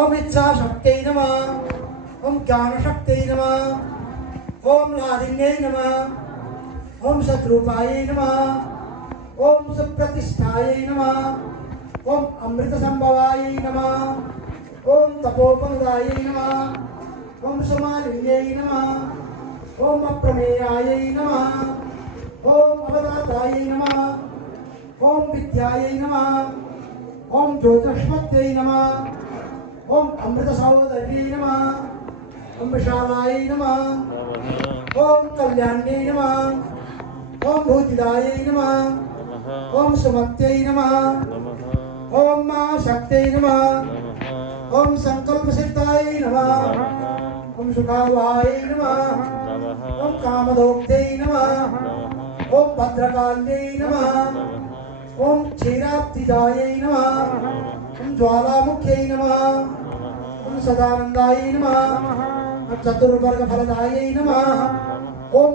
ओम इच्छाशक्त्यै नमः, ओम ज्ञानशक्त्यै नमः, ओम लादिन्यै नमः, ओम सद्रूपायै नमः, ओम सुप्रतिष्ठायै नमः, ओम अमृतसंभवायै नमः, ओम तपोपनुदायै नमः, ओम सुमालिन्यै नमः, ओम अप्रमेयायै नमः, ओम अवतातायै नमः, ओम विद्यायै नमः, ओम ज्योतिष्मत्यै नमः, ओम अमृतसहोदर्यै नमः, ओम विशालायै नमः, ओम कल्याण्यै नमः, ओम भूतिदायै नमः, ओम सुमत्यै नमः, ओम महाशक्त्यै नमः, ओम संकल्पसिद्धायै नमः, ओम सुखावायै नमः, ओम कामदोक्त्यै नमः, ओम भद्रकाल्यै नमः, ओम क्षीराब्धिदायै नमः, ओम ज्वालामुख्यै नमः, ओम सदानंदायै नमः, ओम चतुर्वर्गफलदायै नमः, ओम